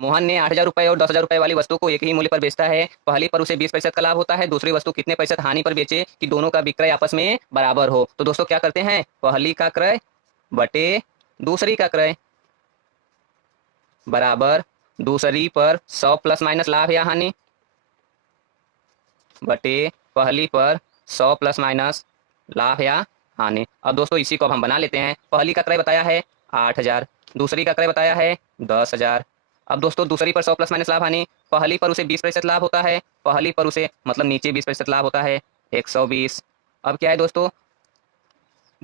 मोहन ने 8,000 रुपए और 10,000 रुपए वाली वस्तु को एक ही मूल्य पर बेचता है। पहली पर उसे 20% का लाभ होता है, दूसरी वस्तु कितने प्रतिशत हानि पर बेचे कि दोनों का विक्रय आपस में बराबर हो। तो दोस्तों क्या करते हैं, पहली का क्रय बटे दूसरी का क्रय बराबर दूसरी पर 100 प्लस माइनस लाभ या हानि बटे पहली पर 100 प्लस माइनस लाभ या हानि। अब दोस्तों इसी को अब हम बना लेते हैं। पहली का क्रय बताया है 8,000, दूसरी का क्रय बताया है 10,000। अब दोस्तों दूसरी पर 100 प्लस माइनस लाभ हानि, पहली पर उसे 20% लाभ होता है, पहली पर उसे मतलब नीचे 20% लाभ होता है 120। अब क्या है दोस्तों,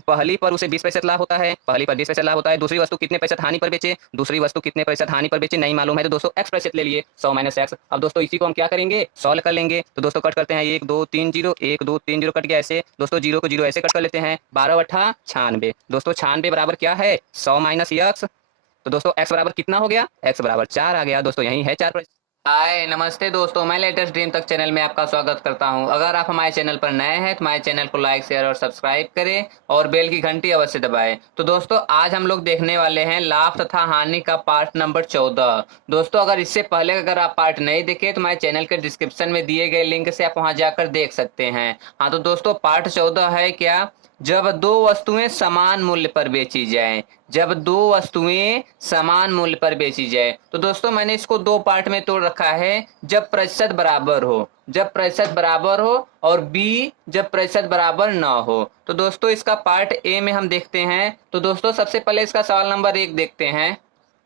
पहली पर उसे 20% लाभ होता है, पहली पर 20% लाभ होता है, दूसरी वस्तु कितने प्रतिशत हानि पर बेचे, दूसरी वस्तु कितने प्रतिशत हानि पर बेचे नहीं मालूम है, तो दोस्तों x प्रतिशत ले लिए 100 माइनस एक्स। अब दोस्तों इसी को हम क्या करेंगे, सॉल्व कर लेंगे। तो दोस्तों कट करते हैं 1 2 3 जीरो, 1 2 3 जीरो कट गया, ऐसे दोस्तों जीरो को जीरो ऐसे कट कर लेते हैं। 12 अट्ठा 96। दोस्तों 96 बराबर क्या है, 100 माइनस एक्स। तो दोस्तों x बराबर कितना हो गया, x बराबर 4 आ गया। दोस्तों यही है 4। हाय नमस्ते दोस्तों, मैं लेटेस्ट ड्रीम तक चैनल में आपका स्वागत करता हूं। अगर आप हमारे चैनल पर नए हैं तो हमारे चैनल को लाइक शेयर और सब्सक्राइब करें और बेल की घंटी अवश्य दबाएं। तो दोस्तों आज हम लोग देखने वाले हैं लाभ तथा हानि का पार्ट नंबर 14। दोस्तों अगर इससे पहले अगर आप पार्ट नहीं देखे तो हमारे चैनल के डिस्क्रिप्शन में दिए गए लिंक से आप वहां जाकर देख सकते हैं। हाँ तो दोस्तों पार्ट 14 है क्या, जब दो वस्तुएं समान मूल्य पर बेची जाएं। जब दो वस्तुएं समान मूल्य पर बेची जाए, तो दोस्तों मैंने इसको दो पार्ट में तोड़ रखा है। जब प्रतिशत बराबर हो, जब प्रतिशत बराबर हो, और बी जब प्रतिशत बराबर ना हो। तो दोस्तों इसका पार्ट ए में हम देखते हैं। तो दोस्तों सबसे पहले इसका सवाल नंबर 1 देखते हैं।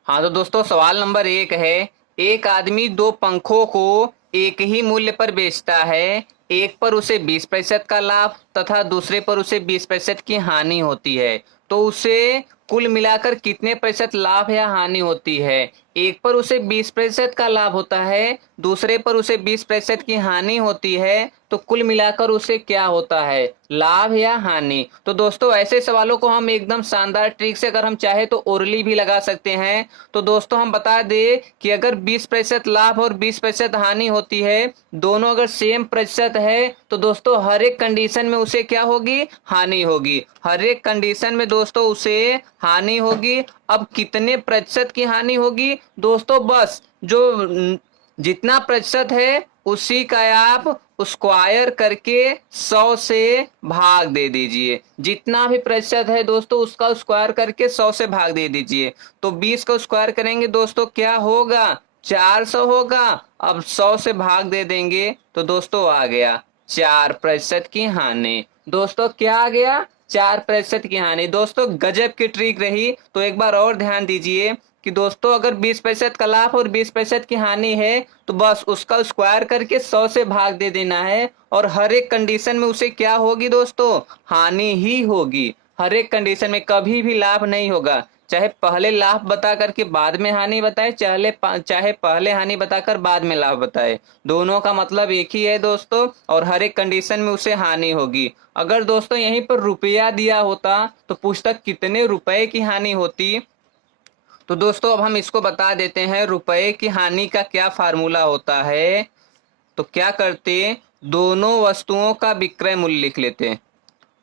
हाँ तो दोस्तों सवाल नंबर 1 है, एक आदमी दो पंखों को एक ही मूल्य पर बेचता है। एक पर उसे 20% का लाभ तथा दूसरे पर उसे 20% की हानि होती है। तो उसे कुल मिलाकर कितने प्रतिशत लाभ या हानि होती है। एक पर उसे 20% का लाभ होता है, दूसरे पर उसे 20% की हानि होती है, तो कुल मिलाकर उसे क्या होता है, लाभ या हानि। तो दोस्तों ऐसे सवालों को हम एकदम शानदार ट्रिक से अगर हम चाहे तो ओरली भी लगा सकते हैं। तो दोस्तों हम बता दें कि अगर 20% लाभ और 20% हानि होती है, दोनों अगर सेम प्रतिशत है, तो दोस्तों हर एक कंडीशन में उसे क्या होगी, हानि होगी। हर एक कंडीशन में दोस्तों उसे हानि होगी। अब कितने प्रतिशत की हानि होगी दोस्तों, बस जो जितना प्रतिशत है उसी का आप स्क्वायर करके 100 से भाग दे दीजिए। जितना भी प्रतिशत है दोस्तों उसका स्क्वायर करके 100 से भाग दे दीजिए। तो 20 का स्क्वायर करेंगे दोस्तों क्या होगा, 400 होगा। अब 100 से भाग दे देंगे तो दोस्तों आ गया 4% की हानि। दोस्तों क्या आ गया, 4% की हानि। दोस्तों गजब की ट्रिक रही। तो एक बार और ध्यान दीजिए कि दोस्तों अगर 20% का लाभ और 20% की हानि है, तो बस उसका स्क्वायर करके 100 से भाग दे देना है। और हर एक कंडीशन में उसे क्या होगी दोस्तों, हानि ही होगी। हर एक कंडीशन में कभी भी लाभ नहीं होगा। चाहे पहले लाभ बता करके बाद में हानि बताए, चाहे पहले हानि बताकर बाद में लाभ बताए, दोनों का मतलब एक ही है दोस्तों। और हर एक कंडीशन में उसे हानि होगी। अगर दोस्तों यहीं पर रुपया दिया होता तो पूछता कितने रुपए की हानि होती। तो दोस्तों अब हम इसको बता देते हैं, रुपए की हानि का क्या फार्मूला होता है। तो क्या करते, दोनों वस्तुओं का विक्रय मूल्य लिख लेते।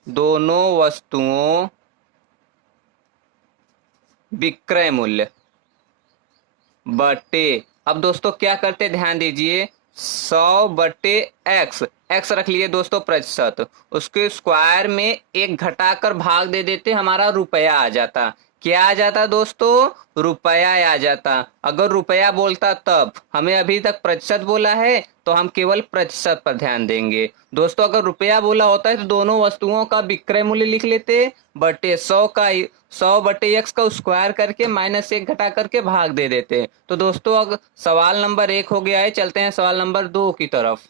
दोनों वस्तुओं विक्रय मूल्य बटे, अब दोस्तों क्या करते ध्यान दीजिए, 100 बटे एक्स, एक्स रख लिए दोस्तों प्रतिशत, उसके स्क्वायर में एक घटाकर भाग दे देते, हमारा रुपया आ जाता। क्या आ जाता दोस्तों, रुपया आ जाता। अगर रुपया बोलता तब, हमें अभी तक प्रतिशत बोला है तो हम केवल प्रतिशत पर ध्यान देंगे। दोस्तों अगर रुपया बोला होता है तो दोनों वस्तुओं का विक्रय मूल्य लिख लेते, बटे 100 बटे एक्स का स्क्वायर करके माइनस 1 घटा करके भाग दे देते। तो दोस्तों अब सवाल नंबर 1 हो गया है, चलते हैं सवाल नंबर 2 की तरफ।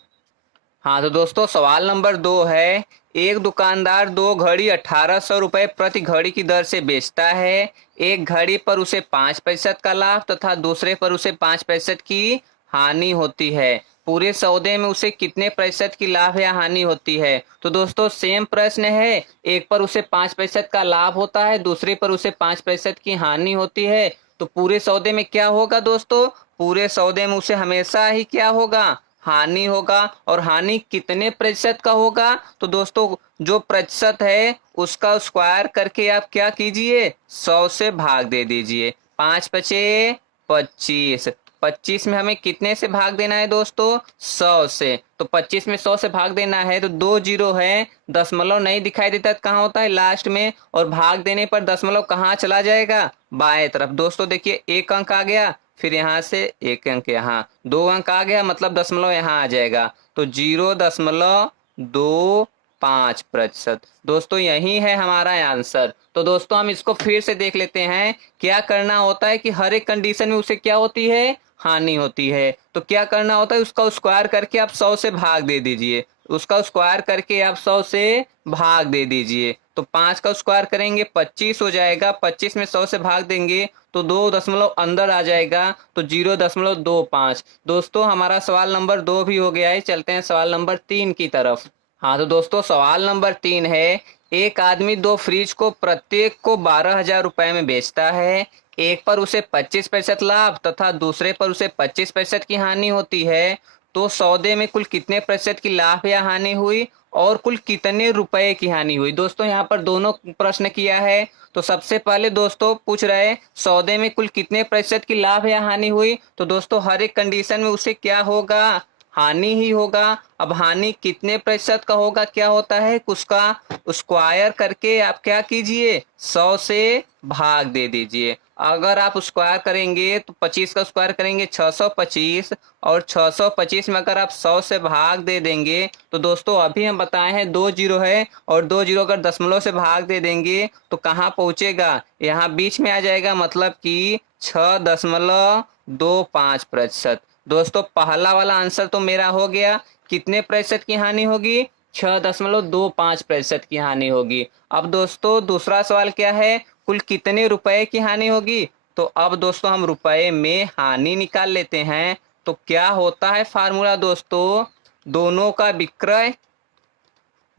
हाँ तो दोस्तों सवाल नंबर 2 है, एक दुकानदार दो घड़ी 1,800 रुपए प्रति घड़ी की दर से बेचता है। एक घड़ी पर उसे 5% का लाभ तथा दूसरे पर उसे 5% की हानि होती है। पूरे सौदे में उसे कितने प्रतिशत की लाभ या हानि होती है। तो दोस्तों सेम प्रश्न है, एक पर उसे 5% का लाभ होता है, दूसरे पर उसे 5% की हानि होती है। तो पूरे सौदे में क्या होगा दोस्तों, पूरे सौदे में उसे हमेशा ही क्या होगा, हानि होगा। और हानि कितने प्रतिशत का होगा, तो दोस्तों जो प्रतिशत है उसका स्क्वायर करके आप क्या कीजिए, 100 से भाग दे दीजिए। 5 पचे 25, 25 में हमें कितने से भाग देना है दोस्तों? 100 से। तो 25 में 100 से भाग देना है तो 2 जीरो है, दशमलव नहीं दिखाई देता कहाँ होता है? लास्ट में। और भाग देने पर दशमलव कहाँ चला जाएगा? बाएं तरफ। दोस्तों देखिए, एक अंक आ गया, फिर यहाँ से एक अंक यहाँ, 2 अंक आ गया, मतलब दशमलव यहाँ आ जाएगा। तो 0.25%। दोस्तों यही है हमारा आंसर। तो दोस्तों हम इसको फिर से देख लेते हैं। क्या करना होता है कि हर एक कंडीशन में उसे क्या होती है? हानि होती है। तो क्या करना होता है? उसका स्क्वायर करके आप 100 से भाग दे दीजिए। उसका स्क्वायर करके आप 100 से भाग दे दीजिए। तो 5 का स्क्वायर करेंगे 25 हो जाएगा। 25 में 100 से भाग देंगे तो 2 दशमलव अंदर आ जाएगा, तो 0.25। दोस्तों हमारा सवाल नंबर 2 भी हो गया है। चलते हैं सवाल नंबर 3 की तरफ। हाँ तो दोस्तों सवाल नंबर 3 है, एक आदमी 2 फ्रिज को प्रत्येक को 12,000 रुपए में बेचता है। एक पर उसे 25% लाभ तथा दूसरे पर उसे 25% की हानि होती है। तो सौदे में कुल कितने प्रतिशत की लाभ या हानि हुई और कुल कितने रुपए की हानि हुई? दोस्तों यहाँ पर दोनों प्रश्न किया है। तो सबसे पहले दोस्तों पूछ रहे हैं सौदे में कुल कितने प्रतिशत की लाभ या हानि हुई। तो दोस्तों हर एक कंडीशन में उसे क्या होगा? हानि ही होगा। अब हानि कितने प्रतिशत का होगा? क्या होता है? उसका स्क्वायर करके आप क्या कीजिए? 100 से भाग दे दीजिए। अगर आप स्क्वायर करेंगे तो 25 का स्क्वायर करेंगे 625, और 625 में अगर आप 100 से भाग दे देंगे तो दोस्तों अभी हम बताए हैं 2 जीरो है, और 2 जीरो अगर दशमलव से भाग दे देंगे तो कहाँ पहुंचेगा? यहाँ बीच में आ जाएगा, मतलब कि 6.25%। दोस्तों पहला वाला आंसर तो मेरा हो गया। कितने प्रतिशत की हानि होगी? 6.25% की हानि होगी। अब दोस्तों दूसरा सवाल क्या है? कुल कितने रुपए की हानि होगी? तो अब दोस्तों हम रुपए में हानि निकाल लेते हैं। तो क्या होता है फार्मूला दोस्तों? दोनों का विक्रय,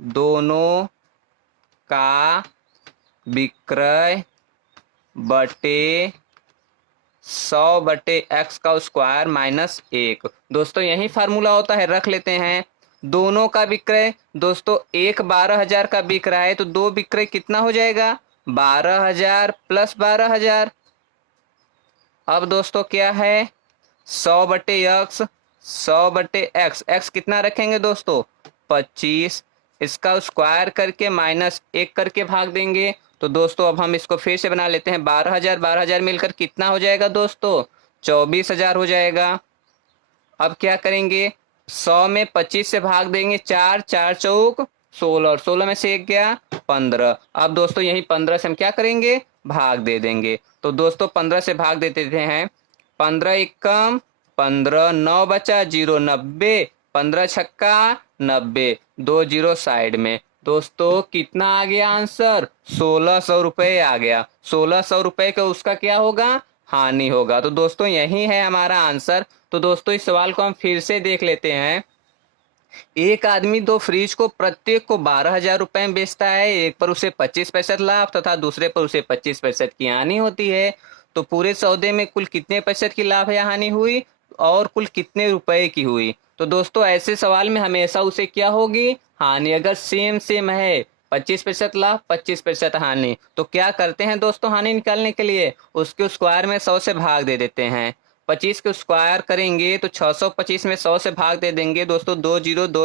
दोनों का विक्रय बटे 100/x का स्क्वायर माइनस 1। दोस्तों यही फार्मूला होता है, रख लेते हैं। दोनों का विक्रय, दोस्तों एक 12,000 का बिक रहा है तो दो विक्रय कितना हो जाएगा? 12,000 प्लस 12,000। अब दोस्तों क्या है? 100/x, 100/x, x कितना रखेंगे दोस्तों? 25। इसका स्क्वायर करके माइनस 1 करके भाग देंगे। तो दोस्तों अब हम इसको फिर से बना लेते हैं। 12,000 12,000 मिलकर कितना हो जाएगा दोस्तों? 24,000 हो जाएगा। अब क्या करेंगे? 100 में 25 से भाग देंगे, 4 4 चौक 16, और 16 में से एक गया 15। अब दोस्तों यही 15 से हम क्या करेंगे? भाग दे देंगे। तो दोस्तों 15 से भाग दे देते हैं। 15 एकम 15, 9 बचा 0, 90, 15 छक्का 90, 2 जीरो साइड में। दोस्तों कितना आ गया आंसर? 1,600 रुपये आ गया। 1,600 रुपये का उसका क्या होगा? हानि होगा। तो दोस्तों यही है हमारा आंसर। तो दोस्तों इस सवाल को हम फिर से देख लेते हैं। एक आदमी 2 फ्रिज को प्रत्येक को 12,000 रुपए में बेचता है। एक पर उसे 25% लाभ तथा दूसरे पर उसे 25% की हानि होती है। तो पूरे सौदे में कुल कितने प्रतिशत की लाभ या हानि हुई और कुल कितने रुपए की हुई? तो दोस्तों ऐसे सवाल में हमेशा उसे क्या होगी? हानि। अगर सेम सेम है, 25% लाभ 25% हानि, तो क्या करते हैं दोस्तों हानि निकालने के लिए? उसके स्क्वायर में 100 से भाग दे देते हैं। 25 को स्क्वायर करेंगे तो 625 में 100 से भाग दे देंगे दोस्तों, 2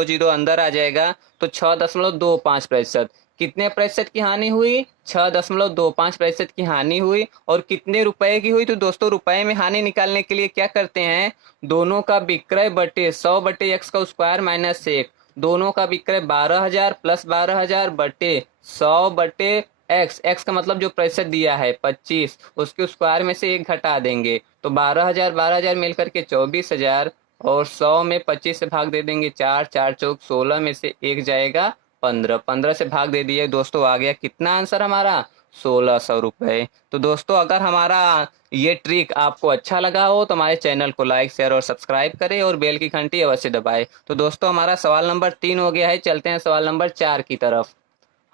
जीरो अंदर आ जाएगा, तो 6.25%। कितने प्रतिशत की हानि हुई? 6.25% की हानि हुई। और कितने रुपए की हुई? तो दोस्तों रुपए में हानि निकालने के लिए क्या करते हैं? दोनों का विक्रय बटे 100/x का स्क्वायर माइनस 1। दोनों का विक्रय 12,000 प्लस 12,000 बटे 100/x, x का मतलब जो प्रतिशत दिया है 25, उसके स्क्वायर में से 1 घटा देंगे। तो 12,000 12,000 मिलकर के 24,000, और 100 में 25 से भाग दे देंगे 4 4 चौक 16 में से 1 जाएगा 15, 15 से भाग दे दिए दोस्तों। आ गया कितना आंसर हमारा? 1,600 रुपये। तो दोस्तों अगर हमारा ये ट्रिक आपको अच्छा लगा हो तो हमारे चैनल को लाइक शेयर और सब्सक्राइब करें और बेल की घंटी अवश्य दबाएं। तो दोस्तों हमारा सवाल नंबर 3 हो गया है। चलते हैं सवाल नंबर 4 की तरफ।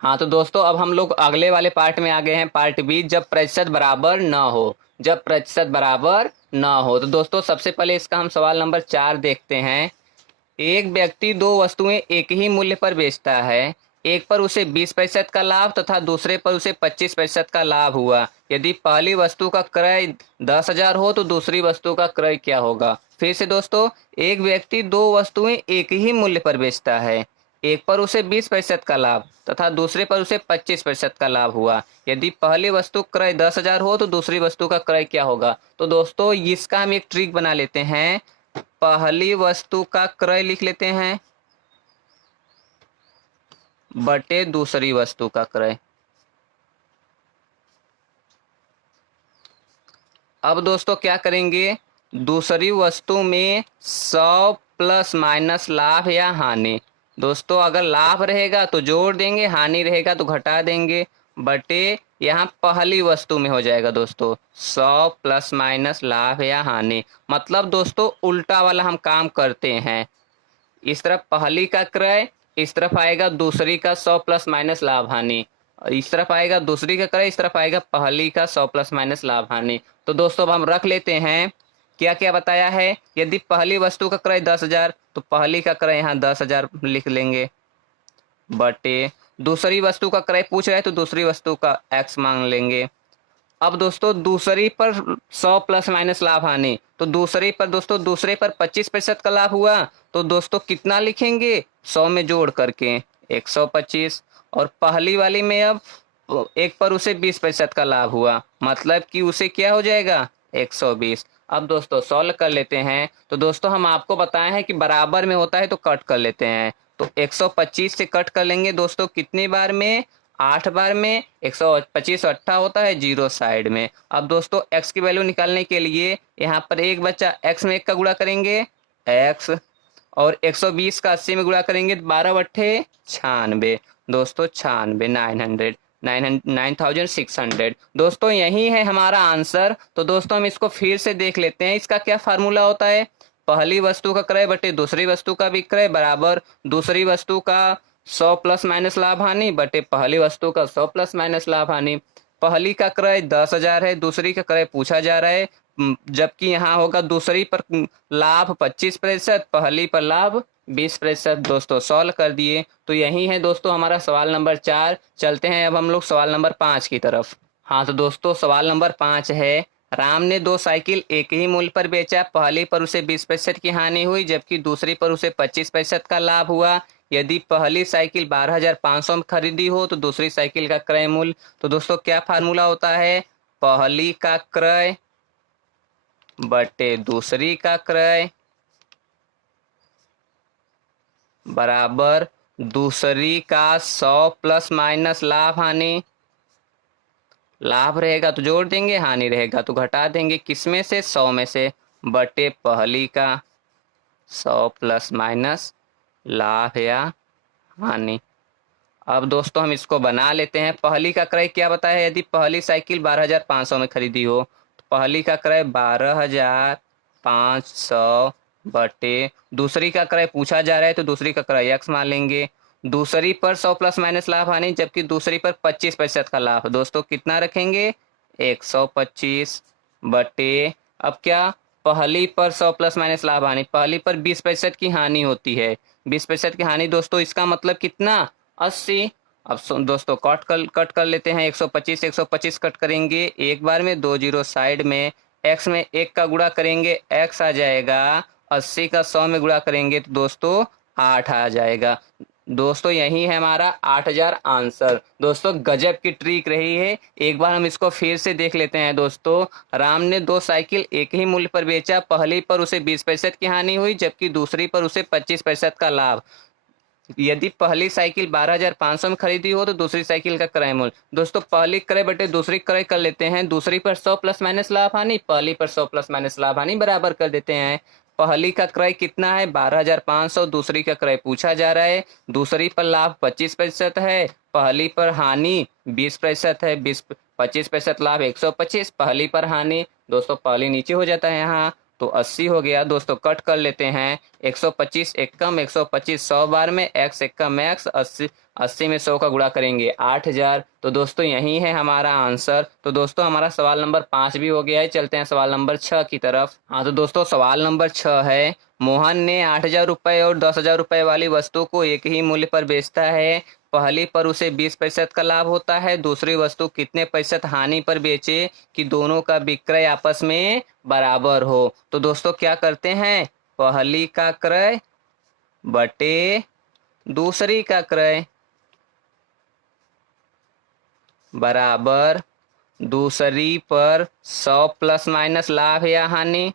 हाँ तो दोस्तों अब हम लोग अगले वाले पार्ट में आ गए हैं, पार्ट बी, जब प्रतिशत बराबर न हो। जब प्रतिशत बराबर न हो। तो दोस्तों सबसे पहले इसका हम सवाल नंबर 4 देखते हैं। एक व्यक्ति 2 वस्तुएं एक ही मूल्य पर बेचता है। एक पर उसे 20% का लाभ तथा दूसरे पर उसे 25% का लाभ हुआ। यदि पहली वस्तु का क्रय 10,000 हो तो दूसरी वस्तु का क्रय क्या होगा। फिर से दोस्तों, एक व्यक्ति दो वस्तुएं एक ही मूल्य पर बेचता है। एक पर उसे 20% का लाभ तथा दूसरे पर उसे 25% का लाभ हुआ। यदि पहली वस्तु क्रय 10,000 हो तो दूसरी वस्तु का क्रय क्या होगा। तो दोस्तों, इसका हम एक ट्रिक बना लेते हैं। पहली वस्तु का क्रय लिख लेते हैं बटे दूसरी वस्तु का क्रय। अब दोस्तों क्या करेंगे, दूसरी वस्तु में 100 प्लस माइनस लाभ या हानि। दोस्तों अगर लाभ रहेगा तो जोड़ देंगे, हानि रहेगा तो घटा देंगे, बटे यहाँ पहली वस्तु में हो जाएगा दोस्तों 100 प्लस माइनस लाभ या हानि। मतलब दोस्तों उल्टा वाला हम काम करते हैं। इस तरफ पहली का क्रय, इस तरफ आएगा दूसरी का 100 प्लस माइनस लाभ हानि। और इस तरफ आएगा दूसरी का क्रय, इस तरफ आएगा पहली का 100 प्लस माइनस लाभ हानि। तो दोस्तों अब हम रख लेते हैं क्या क्या बताया है। यदि पहली वस्तु का क्रय 10,000 तो पहली का क्रय यहाँ 10,000 लिख लेंगे, बटे दूसरी वस्तु का क्रय पूछ रहे हैं तो दूसरी वस्तु का x मान लेंगे। अब दोस्तों दूसरी पर 100 प्लस माइनस लाभ हानि, तो दूसरे पर 25% का लाभ हुआ तो दोस्तों कितना लिखेंगे, 100 में जोड़ करके 125। और पहली वाली में अब एक पर उसे 20% का लाभ हुआ, मतलब कि उसे क्या हो जाएगा 120। अब दोस्तों सॉल्व कर लेते हैं। तो दोस्तों हम आपको बताए हैं कि बराबर में होता है तो कट कर लेते हैं। तो 125 से कट कर लेंगे दोस्तों कितनी बार में, 8 बार में। 125 8 होता है, 0 साइड में। अब दोस्तों x की वैल्यू निकालने के लिए यहाँ पर एक बच्चा x में 1 का गुणा करेंगे x, और 120 का 80 में गुणा करेंगे 12 बट्ठे 96 दोस्तों, 96 9,600 दोस्तों, यही है हमारा आंसर। तो दोस्तों हम इसको फिर से देख लेते हैं। इसका क्या फार्मूला होता है, पहली वस्तु का क्रय बटे दूसरी वस्तु का विक्रय बराबर दूसरी वस्तु का 100 प्लस माइनस लाभ हानि बटे पहली वस्तु का 100 प्लस माइनस लाभ हानि। पहली का क्रय 10,000 है, दूसरी का क्रय पूछा जा रहा है, जबकि यहाँ होगा दूसरी पर लाभ 25%, पहली पर लाभ 20%। दोस्तों सॉल्व कर दिए। तो यही है दोस्तों हमारा सवाल नंबर 4। चलते हैं अब हम लोग सवाल नंबर 5 की तरफ। हाँ तो दोस्तों सवाल नंबर 5 है, राम ने दो साइकिल एक ही मूल्य पर बेचा। पहली पर उसे 20% की हानि हुई जबकि दूसरी पर उसे 25% का लाभ हुआ। यदि पहली साइकिल 12,500 में खरीदी हो तो दूसरी साइकिल का क्रय मूल्य। तो दोस्तों क्या फार्मूला होता है, पहली का क्रय बटे दूसरी का क्रय बराबर दूसरी का 100 प्लस माइनस लाभ हानि। लाभ रहेगा तो जोड़ देंगे, हानि रहेगा तो घटा देंगे, किसमें से 100 में से, बटे पहली का 100 प्लस माइनस लाभ या हानि। अब दोस्तों हम इसको बना लेते हैं। पहली का क्रय क्या बताया है, यदि पहली साइकिल 12,500 में खरीदी हो तो पहली का क्रय 12,500 बटे दूसरी का क्रय पूछा जा रहा है तो दूसरी का क्रय x मान लेंगे। दूसरी पर 100 प्लस माइनस लाभ हानि जबकि दूसरी पर 25% का लाभ, दोस्तों कितना रखेंगे 125 बटे, अब क्या पहली पर 100 प्लस माइनस लाभ हानि, पहली पर 20% की हानि होती है, 20% की हानि दोस्तों, इसका मतलब कितना 80। अब दोस्तों कट कर लेते हैं, 125 कट करेंगे एक बार में, 2 जीरो साइड में, x में 1 का गुणा करेंगे x आ जाएगा, 80 का 100 में गुणा करेंगे तो दोस्तों 8 आ जाएगा। दोस्तों यही है हमारा 8,000 आंसर। दोस्तों गजब की ट्रिक रही है, एक बार हम इसको फिर से देख लेते हैं। दोस्तों राम ने दो साइकिल एक ही मूल्य पर बेचा। पहली पर उसे 20% की हानि हुई जबकि दूसरी पर उसे 25% का लाभ। यदि पहली साइकिल 12,500 में खरीदी हो तो दूसरी साइकिल का क्रय मूल्य। दोस्तों पहली क्रय बटे दूसरी क्रय कर लेते हैं। दूसरी पर 100 प्लस माइनस लाभ हानि, पहली पर 100 प्लस माइनस लाभ हानि बराबर कर देते हैं। पहली का क्रय कितना है 12,500, दूसरी का क्रय पूछा जा रहा है, दूसरी पर लाभ 25% है, पहली पर हानि 20% है, 25% लाभ 125, पहली पर हानि दोस्तों पहली नीचे हो जाता है यहाँ तो 80 हो गया। दोस्तों कट कर लेते हैं, 125 एकम 125 100 बार में, x एकम x 80 80 में 100 का गुणा करेंगे 8000। तो दोस्तों यही है हमारा आंसर। तो दोस्तों हमारा सवाल नंबर 5 भी हो गया है। चलते हैं सवाल नंबर 6 की तरफ। हाँ तो दोस्तों सवाल नंबर 6 है, मोहन ने 8000 रुपये और 10,000 रुपये वाली वस्तु को एक ही मूल्य पर बेचता है। पहली पर उसे 20% का लाभ होता है, दूसरी वस्तु कितने प्रतिशत हानि पर बेचे कि दोनों का विक्रय आपस में बराबर हो। तो दोस्तों क्या करते हैं, पहली का क्रय बटे दूसरी का क्रय बराबर दूसरी पर 100 प्लस माइनस लाभ या हानि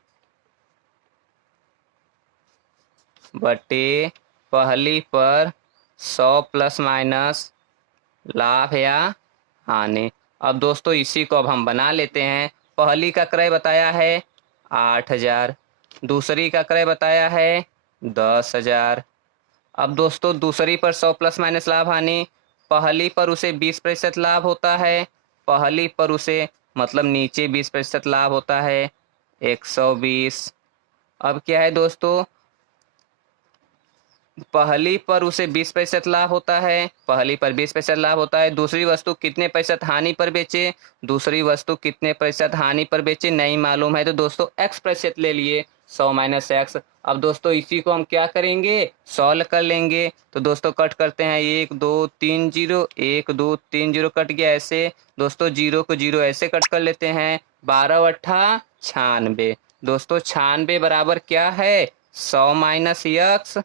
बटे पहली पर 100 प्लस माइनस लाभ या हानि। अब दोस्तों इसी को अब हम बना लेते हैं। पहली का क्रय बताया है 8000, दूसरी का क्रय बताया है 10,000। अब दोस्तों दूसरी पर 100 प्लस माइनस लाभ हानि, पहली पर उसे 20% लाभ होता है, पहली पर उसे मतलब नीचे 20% लाभ होता है 120। अब क्या है दोस्तों, पहली पर उसे 20% लाभ होता है, पहली पर 20% लाभ होता है, दूसरी वस्तु कितने प्रतिशत हानि पर बेचे, दूसरी वस्तु कितने प्रतिशत हानि पर बेचे नहीं मालूम है, तो दोस्तों x प्रतिशत ले लिए 100 माइनस एक्स। अब दोस्तों इसी को हम क्या करेंगे, सॉल्व कर लेंगे। तो दोस्तों कट करते हैं 1 2 3 जीरो, 1 2 3 जीरो कट गया। ऐसे दोस्तों जीरो को जीरो ऐसे कट कर लेते हैं, 12 अट्ठा 96। दोस्तों 96 बराबर क्या है, 100 माइनस एक्स।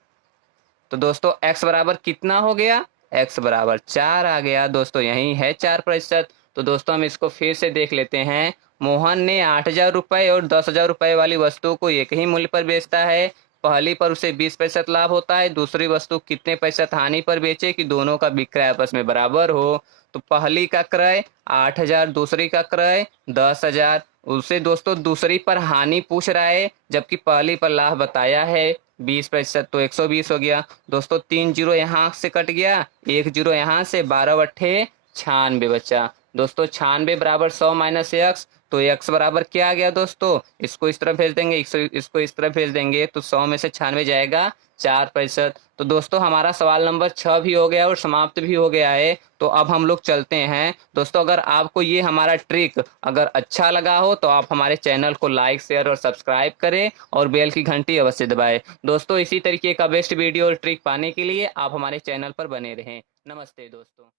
तो दोस्तों x बराबर कितना हो गया, x बराबर 4 आ गया। दोस्तों यही है 4%। तो दोस्तों हम इसको फिर से देख लेते हैं। मोहन ने 8,000 रुपये और 10,000 रुपये वाली वस्तु को एक ही मूल्य पर बेचता है। पहली पर उसे 20% लाभ होता है, दूसरी वस्तु कितने प्रतिशत हानि पर बेचे कि दोनों का विक्रय आपस में बराबर हो। तो पहली का क्रय 8,000, दूसरी का क्रय 10,000। उसे दोस्तों दूसरी पर हानि पूछ रहा है, जबकि पहली पर लाभ बताया है 20%, तो 120 हो गया। दोस्तों 3 जीरो यहाँ से कट गया, 1 जीरो यहाँ से, 12 अट्ठे 96 बचा। दोस्तों 96 बराबर 100 माइनस एक्स। तो एक्स बराबर क्या आ गया दोस्तों, इसको इस तरफ भेज देंगे, इसको इस तरफ भेज देंगे, तो 100 में से 96 जाएगा 4%। तो दोस्तों हमारा सवाल नंबर 6 भी हो गया और समाप्त भी हो गया है। तो अब हम लोग चलते हैं। दोस्तों अगर आपको ये हमारा ट्रिक अगर अच्छा लगा हो तो आप हमारे चैनल को लाइक शेयर और सब्सक्राइब करें और बेल की घंटी अवश्य दबाएं। दोस्तों इसी तरीके का बेस्ट वीडियो और ट्रिक पाने के लिए आप हमारे चैनल पर बने रहें। नमस्ते दोस्तों।